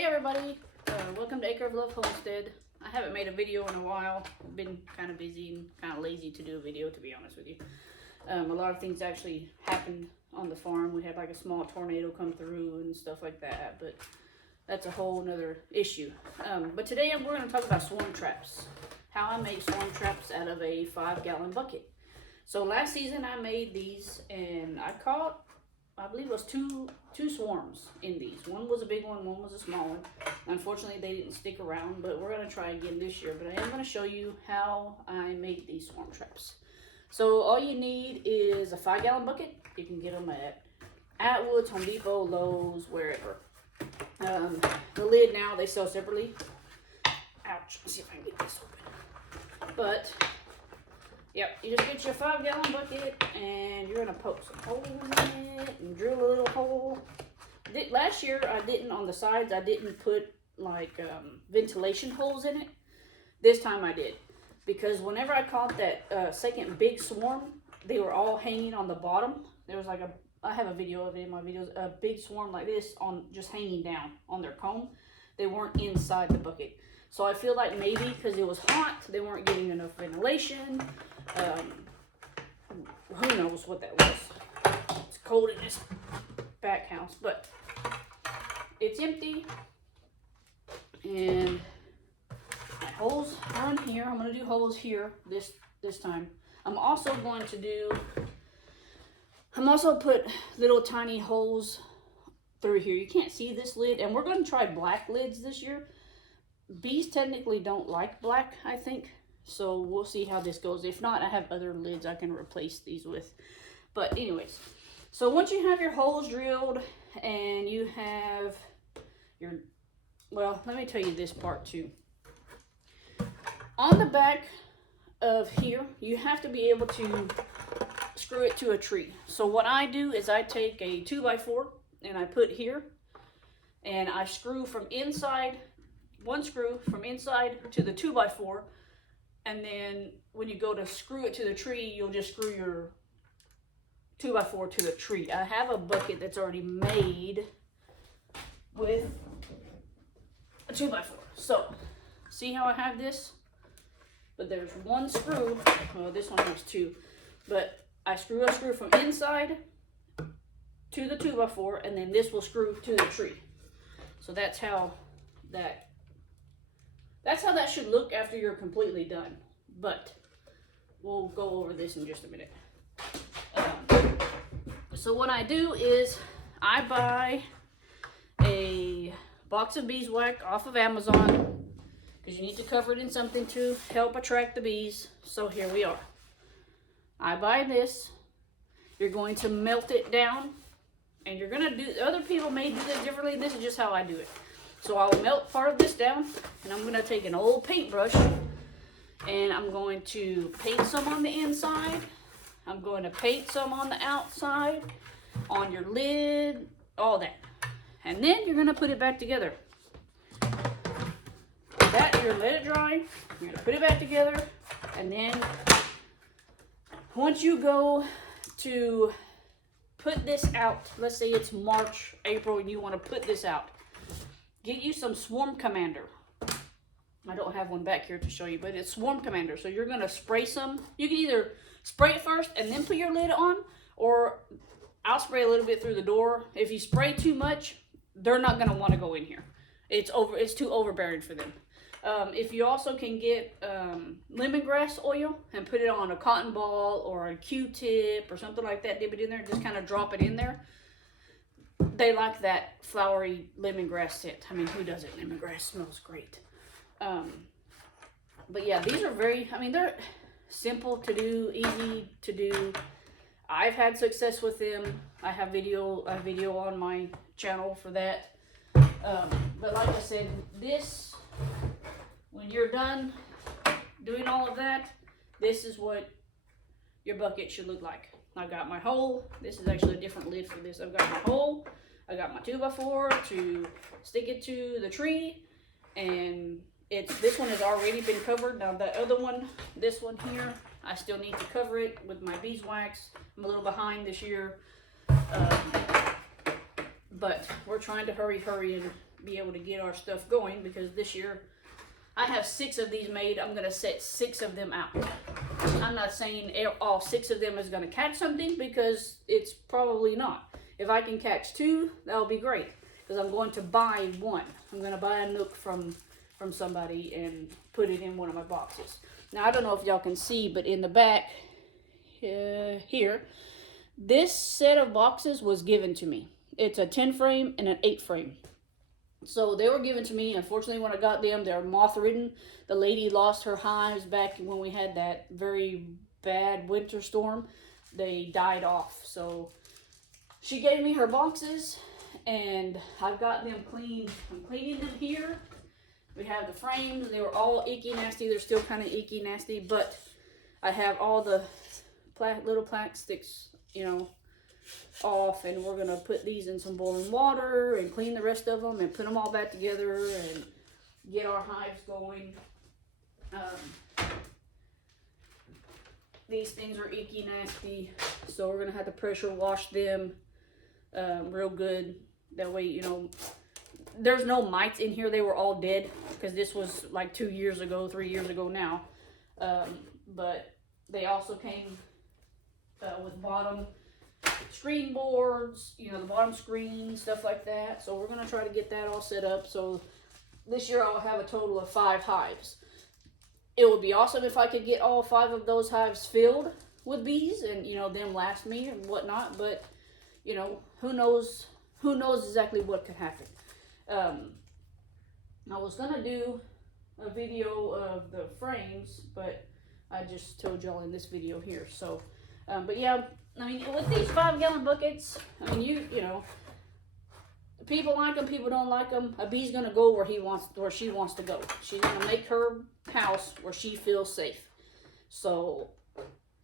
Hey everybody, welcome to Acre of Love Homestead. I haven't made a video in a while. I've been kind of busy and kind of lazy to do a video, to be honest with you. A lot of things actually happened on the farm. We had like a small tornado come through and stuff like that, but that's a whole nother issue. But today we're going to talk about swarm traps. How I make swarm traps out of a 5-gallon bucket. So last season I made these and I caught, I believe it was two swarms in these. One was a big one was a small one. Unfortunately, they didn't stick around, but we're going to try again this year. But I am going to show you how I made these swarm traps. So all you need is a 5-gallon bucket. You can get them at Atwood's, Home Depot, Lowe's, wherever. The lid now, they sell separately. Ouch. Let's see if I can get this open. But yep, you just get your 5-gallon bucket and you're gonna poke some holes in it and drill a little hole. Last year I didn't, on the sides, I didn't put like ventilation holes in it. This time I did. Because whenever I caught that second big swarm, they were all hanging on the bottom. There was like I have a video of it in my videos, a big swarm like this on just hanging down on their comb. They weren't inside the bucket. So I feel like maybe because it was hot, they weren't getting enough ventilation. Who knows what that was. It's cold in this back house, but it's empty. And my holes are in here. I'm going to do holes here this time. I'm also put little tiny holes through here. You can't see this lid, and we're going to try black lids this year. Bees technically don't like black, I think. So we'll see how this goes. If not, I have other lids I can replace these with. But anyways, so once you have your holes drilled and you have your, well, let me tell you this part too. On the back of here, you have to be able to screw it to a tree. So what I do is I take a 2x4 and I put here and I screw from inside, one screw from inside to the 2x4. And then when you go to screw it to the tree, you'll just screw your 2x4 to the tree. I have a bucket that's already made with a 2x4. So, see how I have this? But there's one screw. Well, this one has two. But I screw a screw from inside to the 2x4, and then this will screw to the tree. So that's how that should look after you're completely done. But we'll go over this in just a minute. So what I do is I buy a box of beeswax off of Amazon because you need to cover it in something to help attract the bees. So here we are. I buy this. You're going to melt it down, and you're going to do, other people may do this differently. This is just how I do it. So I'll melt part of this down, and I'm going to take an old paintbrush, and I'm going to paint some on the inside. I'm going to paint some on the outside, on your lid, all that. And then you're going to put it back together. That, you're going to let it dry. You're going to put it back together, and then once you go to put this out, let's say it's March, April, and you want to put this out, get you some Swarm Commander. I don't have one back here to show you, but it's Swarm Commander. So you're going to spray some. You can either spray it first and then put your lid on, or I'll spray a little bit through the door. If you spray too much, they're not going to want to go in here. It's too overbearing for them. If you also can get lemongrass oil and put it on a cotton ball or a Q-tip or something like that, dip it in there, just kind of drop it in there. They like that flowery lemongrass scent. I mean, who doesn't? Lemongrass smells great. But yeah, these are they're simple to do, easy to do. I've had success with them. I have a video on my channel for that. But like I said, this, when you're done doing all of that, this is what your bucket should look like. I've got my hole. This is actually a different lid for this. I've got my hole. I got my 2x4 to stick it to the tree, and this one has already been covered. Now the other one, this one here, I still need to cover it with my beeswax. I'm a little behind this year, but we're trying to hurry and be able to get our stuff going, because this year I have 6 of these made. I'm going to set 6 of them out. I'm not saying all 6 of them is going to catch something, because it's probably not. If I can catch 2, that'll be great, because I'm going to buy 1. I'm going to buy a Nook from somebody and put it in one of my boxes. Now, I don't know if y'all can see, but in the back here, this set of boxes was given to me. It's a 10 frame and an 8 frame. So they were given to me. Unfortunately, when I got them, they're moth ridden. The lady lost her hives back when we had that very bad winter storm. They died off. So she gave me her boxes, and I've got them cleaned. I'm cleaning them here. We have the frames. They were all icky nasty. They're still kind of icky nasty, but I have all the little plastics, you know, off, and we're gonna put these in some boiling water and clean the rest of them and put them all back together and get our hives going. These things are icky nasty, so we're gonna have to pressure wash them real good. That way, you know, there's no mites in here. They were all dead, because this was like 2 years ago, 3 years ago now. But they also came with bottom screen boards, you know, the bottom screen, stuff like that. So we're going to try to get that all set up. So this year I'll have a total of 5 hives. It would be awesome if I could get all 5 of those hives filled with bees and, you know, them last me and whatnot. But, you know, who knows exactly what could happen. I was going to do a video of the frames, but I just told y'all in this video here. So, but yeah, I mean, with these 5-gallon buckets, I mean, you know, people like them, people don't like them. A bee's gonna go where she wants to go. She's gonna make her house where she feels safe. So,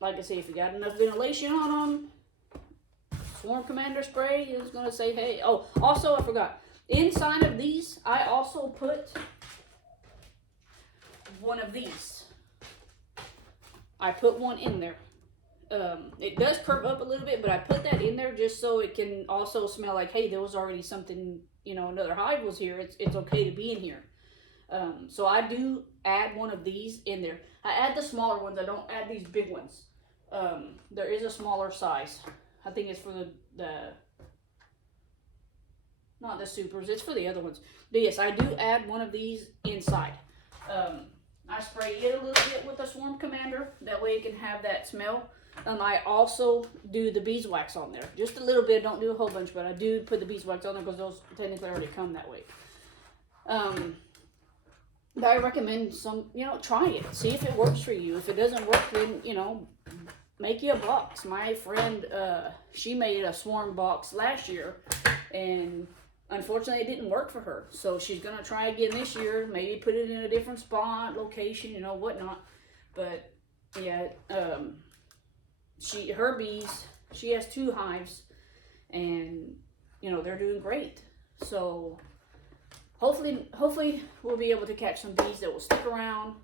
like I say, if you got enough ventilation on them, Swarm Commander spray is gonna say, hey. Oh, also I forgot. Inside of these, I also put one of these. I put one in there. It does curve up a little bit, but I put that in there just so it can also smell like, hey, there was already something, you know, another hive was here. It's okay to be in here. So I do add one of these in there. I add the smaller ones. I don't add these big ones. There is a smaller size. I think it's for the not the supers. It's for the other ones. But yes, I do add one of these inside. I spray it a little bit with the Swarm Commander. That way it can have that smell. I also do the beeswax on there. Just a little bit. Don't do a whole bunch, but I do put the beeswax on there because those technically already come that way. I recommend try it. See if it works for you. If it doesn't work, then, you know, make you a box. My friend, she made a swarm box last year, and unfortunately it didn't work for her. So she's going to try again this year. Maybe put it in a different spot, location, you know, whatnot. But, yeah, her bees, she has 2 hives, and, you know, they're doing great. So hopefully we'll be able to catch some bees that will stick around.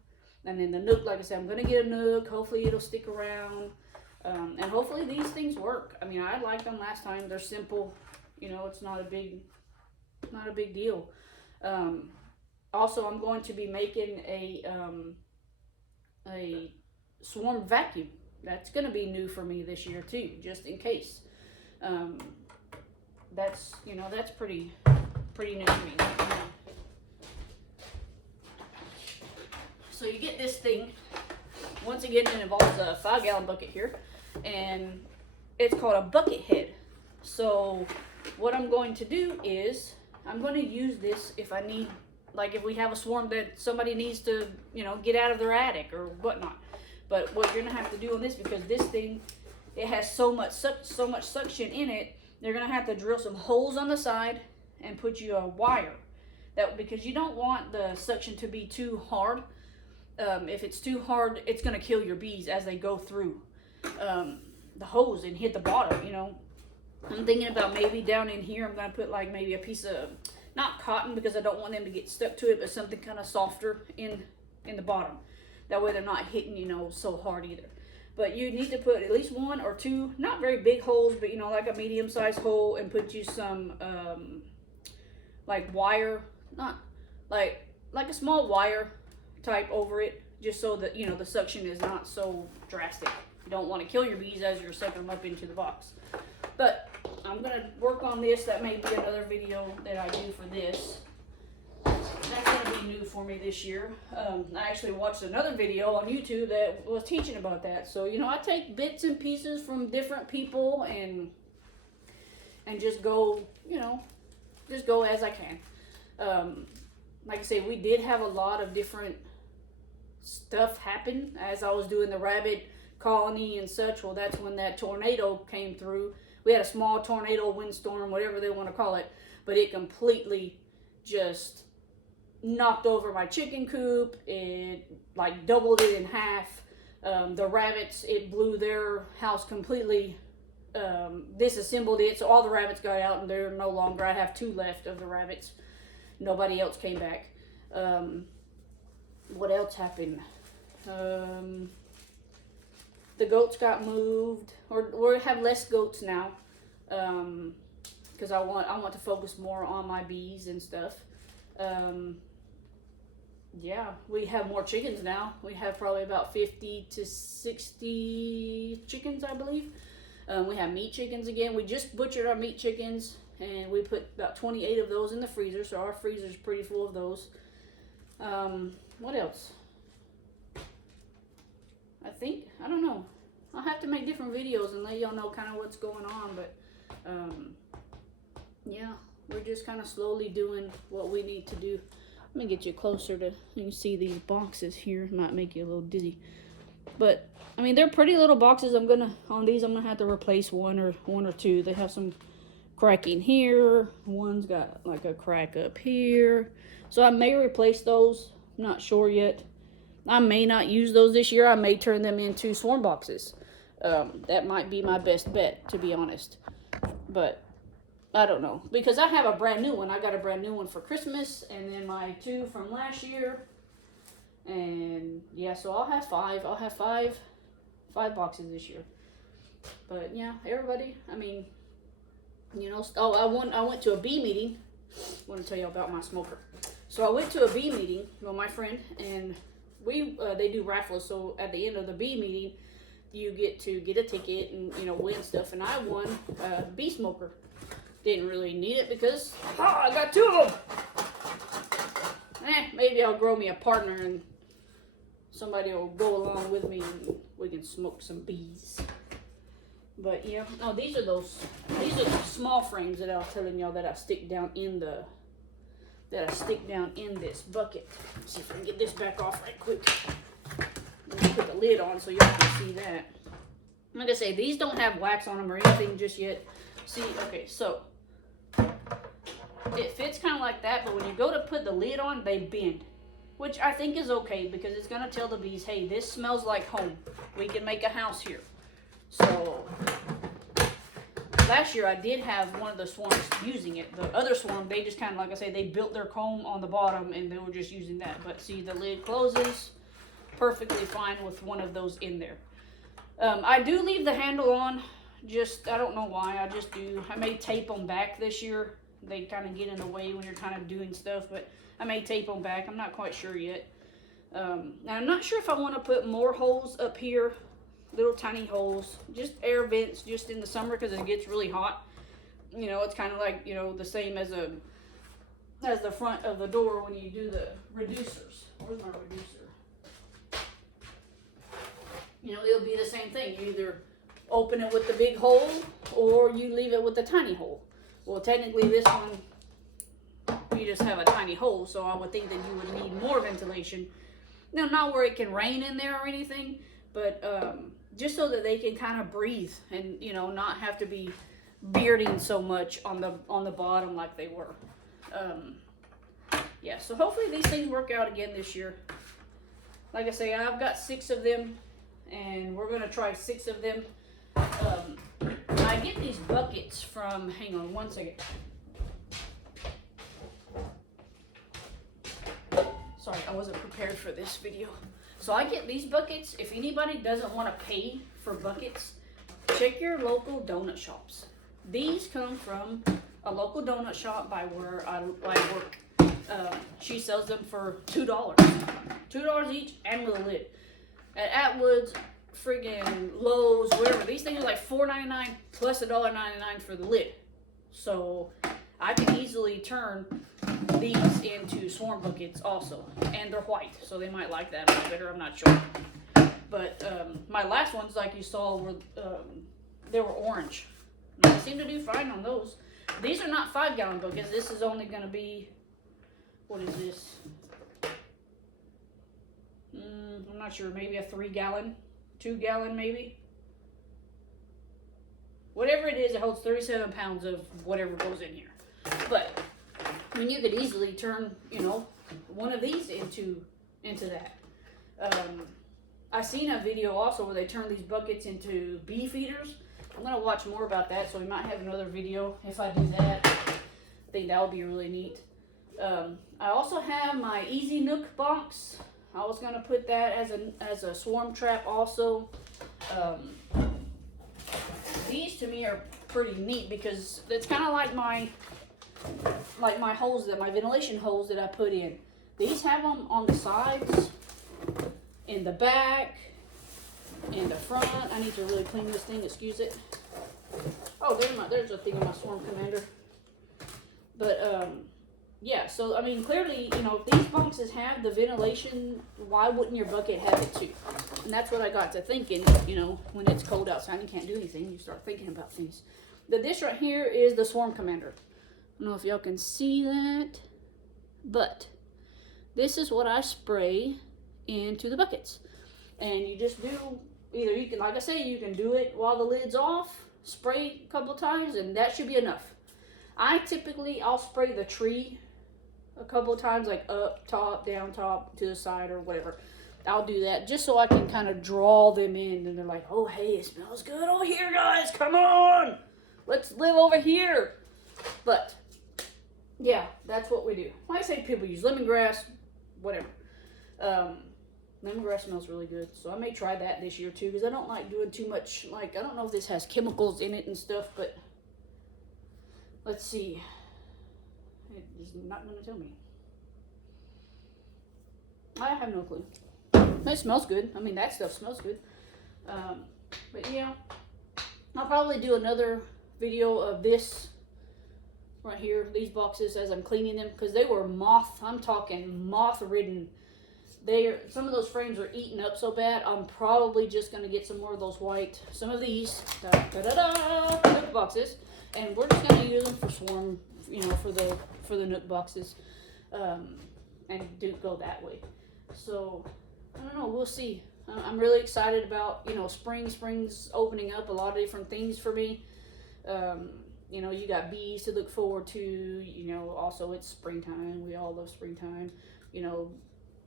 And then the Nook, like I said, I'm going to get a Nook. Hopefully it'll stick around. And hopefully these things work. I mean, I liked them last time. They're simple. You know, it's not a big deal. Also, I'm going to be making a swarm vacuum. That's going to be new for me this year too, just in case. That's pretty new to me. So you get this thing. Once again, it involves a 5-gallon bucket here, and it's called a bucket head. So what I'm going to do is I'm going to use this if I need, like if we have a swarm that somebody needs to, you know, get out of their attic or whatnot. But what you're gonna have to do on this, because this thing, it has so much suction in it, you're gonna have to drill some holes on the side and put you a wire. Because you don't want the suction to be too hard. If it's too hard, it's gonna kill your bees as they go through the hose and hit the bottom. You know, I'm thinking about maybe down in here, I'm gonna put like maybe a piece of, not cotton because I don't want them to get stuck to it, but something kind of softer in the bottom. That way they're not hitting, you know, so hard either. But you need to put at least 1 or 2, not very big holes, but, you know, like a medium-sized hole, and put you some like wire, not like a small wire type over it, just so that, you know, the suction is not so drastic. You don't want to kill your bees as you're sucking them up into the box. But I'm gonna work on this. That may be another video that I do for this. That's gonna be new for me this year. I actually watched another video on YouTube that was teaching about that. So, you know, I take bits and pieces from different people and just go, you know, just go as I can. Like I say, we did have a lot of different stuff happen as I was doing the rabbit colony and such. Well, that's when that tornado came through. We had a small tornado, windstorm, whatever they want to call it, but it completely just knocked over my chicken coop. It like doubled it in half. The rabbits, it blew their house completely, disassembled it, so all the rabbits got out and they're no longer. I have 2 left of the rabbits. Nobody else came back. What else happened? The goats got moved, or we have less goats now, because I want to focus more on my bees and stuff. Yeah, we have more chickens now. We have probably about 50 to 60 chickens, I believe. We have meat chickens again. We just butchered our meat chickens, and we put about 28 of those in the freezer, so our freezer's pretty full of those. What else? I don't know. I'll have to make different videos and let y'all know kind of what's going on, but yeah, we're just kind of slowly doing what we need to do. Let me get you closer to, you can see these boxes here. Might make you a little dizzy, but I mean, they're pretty little boxes. On these I'm gonna have to replace one or two. They have some cracking here. One's got like a crack up here, so I may replace those. I'm not sure yet. I may not use those this year. I may turn them into swarm boxes. That might be my best bet, to be honest. But I don't know, because I have a brand new one. I got a brand new one for Christmas, and then my 2 from last year. And yeah, so I'll have 5. I'll have five boxes this year. But yeah, everybody, I mean, you know, I went to a bee meeting. I want to tell you about my smoker. So I went to a bee meeting with my friend, and they do raffles. So at the end of the bee meeting, you get to get a ticket and, you know, win stuff. And I won a bee smoker. Didn't really need it because I got 2 of them. Maybe I'll grow me a partner and somebody will go along with me and we can smoke some bees. But yeah, no, these are the small frames that I was telling y'all that I stick down in this bucket. Let's see if I can get this back off right quick. Let me put the lid on so y'all can see that. Like I say, these don't have wax on them or anything just yet. See, okay, so it fits kind of like that, but when you go to put the lid on, they bend, which I think is okay because it's going to tell the bees, hey, this smells like home. We can make a house here. So last year I did have one of the swarms using it. The other swarm, they just kind of, like I say, they built their comb on the bottom and they were just using that. But see, the lid closes perfectly fine with one of those in there. I do leave the handle on. Just, I don't know why, I just do. I may tape them back this year. They kind of get in the way when you're kind of doing stuff, but I may tape them back. I'm not quite sure yet. And I'm not sure if I want to put more holes up here, little tiny holes, just air vents just in the summer because it gets really hot. You know, it's kind of like, you know, the same as the front of the door when you do the reducers. Where's my reducer? You know, it'll be the same thing. You either open it with the big hole or you leave it with the tiny hole. Well, technically this one, you just have a tiny hole, so I would think that you would need more ventilation. Now, not where it can rain in there or anything, but just so that they can kind of breathe and, you know, not have to be bearding so much on the bottom like they were. Yeah, so hopefully these things work out again this year. Like I say, I've got 6 of them, and we're going to try 6 of them. I get these buckets from, hang on one second. Sorry, I wasn't prepared for this video. So I get these buckets. If anybody doesn't want to pay for buckets, check your local donut shops. These come from a local donut shop by where I work. She sells them for $2. $2 each and with a lid. At Atwood's, friggin' Lowe's, whatever. These things are like $4.99 plus $1.99 for the lid. So I can easily turn these into swarm buckets also. And they're white, so they might like that a little better. I'm not sure. But my last ones, like you saw, were they were orange. And I seem to do fine on those. These are not 5-gallon buckets. This is only going to be, what is this? I'm not sure. Maybe a 3-gallon, 2-gallon maybe. Whatever it is, it holds 37 pounds of whatever goes in here. But I mean, you could easily turn, you know, one of these into that. I seen a video also where they turn these buckets into bee feeders. I'm gonna watch more about that, so we might have another video if I do that. I think that would be really neat. I also have my Easy Nook box. I was gonna put that as a swarm trap also. These to me are pretty neat because it's kind of like my holes, my ventilation holes that I put in. These have them on the sides, in the back, in the front. I need to really clean this thing, excuse it. Oh, there's a thing of my Swarm Commander. But, yeah, so, I mean, clearly, you know, if these boxes have the ventilation, why wouldn't your bucket have it too? And that's what I got to thinking, you know, when it's cold outside and you can't do anything, you start thinking about things. This right here is the Swarm Commander. I don't know if y'all can see that, but this is what I spray into the buckets. And you just do, either you can, like I say, you can do it while the lid's off, spray a couple times, and that should be enough. I'll spray the tree a couple of times, like up, top, down, top, to the side, or whatever. I'll do that just so I can kind of draw them in, and they're like, oh, hey, it smells good over here, guys, come on, let's live over here. But yeah, that's what we do. Like I say, people use lemongrass, whatever. Lemongrass smells really good, so I may try that this year too, because I don't like doing too much, like, I don't know if this has chemicals in it and stuff, but let's see. It is not going to tell me. I have no clue. It smells good. I mean, that stuff smells good. But yeah, I'll probably do another video of this right here, these boxes, as I'm cleaning them, because they were I'm talking moth-ridden. Some of those frames are eaten up so bad, I'm probably just going to get some more of those some of these Nook boxes, and we're just going to use them for swarm, you know, for the Nook boxes, and go that way. So, I don't know, we'll see. I'm really excited about, you know, spring's opening up a lot of different things for me. You know, you got bees to look forward to, you know, also it's springtime. We all love springtime. You know,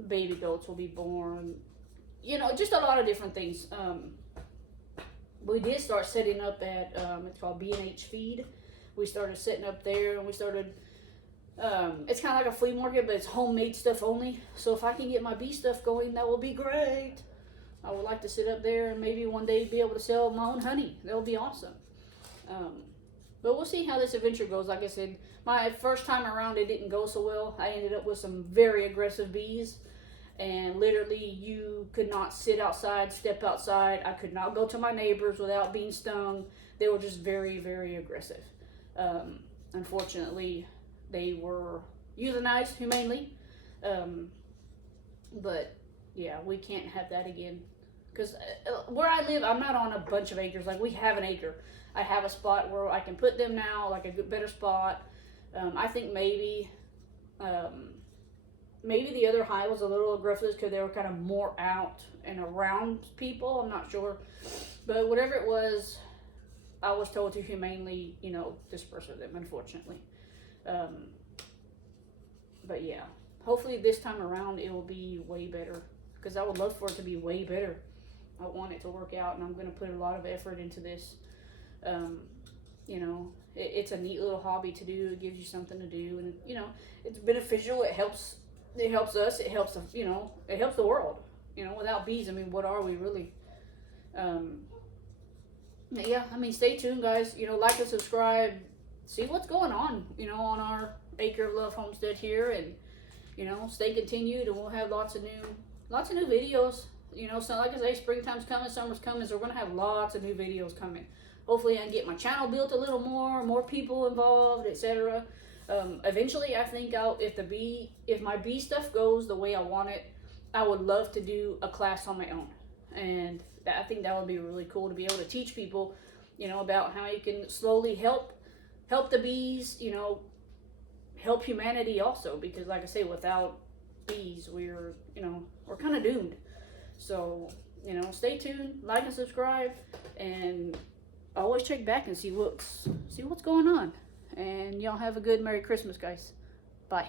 baby goats will be born. You know, just a lot of different things. We did start setting up at, it's called B&H Feed. We started setting up there, and we started, it's kind of like a flea market, but it's homemade stuff only. So if I can get my bee stuff going, that will be great. I would like to sit up there and maybe one day be able to sell my own honey. That would be awesome. But we'll see how this adventure goes. Like I said, my first time around, it didn't go so well. I ended up with some very aggressive bees. And literally, you could not sit outside, step outside. I could not go to my neighbors without being stung. They were just very, very aggressive. Unfortunately, they were euthanized humanely. But, yeah, we can't have that again. Because where I live, I'm not on a bunch of acres. Like, we have an acre. I have a spot where I can put them now, like a good, better spot. I think maybe the other hive was a little aggressive because they were kind of more out and around people. I'm not sure. But whatever it was, I was told to humanely, you know, disperse them, unfortunately. But yeah, hopefully this time around it will be way better, because I would love for it to be way better. I want it to work out, and I'm going to put a lot of effort into this. You know, it's a neat little hobby to do. It gives you something to do, and you know, it's beneficial. It helps us. It helps, you know, it helps the world. You know, without bees, I mean, what are we really? Yeah, I mean, stay tuned, guys. You know, like and subscribe. see what's going on, you know, on our Acre of Love homestead here, and you know, stay continued, and we'll have lots of new videos. You know, so like I say, springtime's coming, summer's coming, so we're gonna have lots of new videos coming. Hopefully I can get my channel built a little more people involved, etc. Eventually I think if my bee stuff goes the way I want it, I would love to do a class on my own. And I think that would be really cool, to be able to teach people, you know, about how you can slowly help the bees, you know, help humanity also, because like I say, without bees, we're kind of doomed. So, you know, stay tuned, like and subscribe, and always check back and see what's going on. And y'all have a good Merry Christmas, guys. Bye.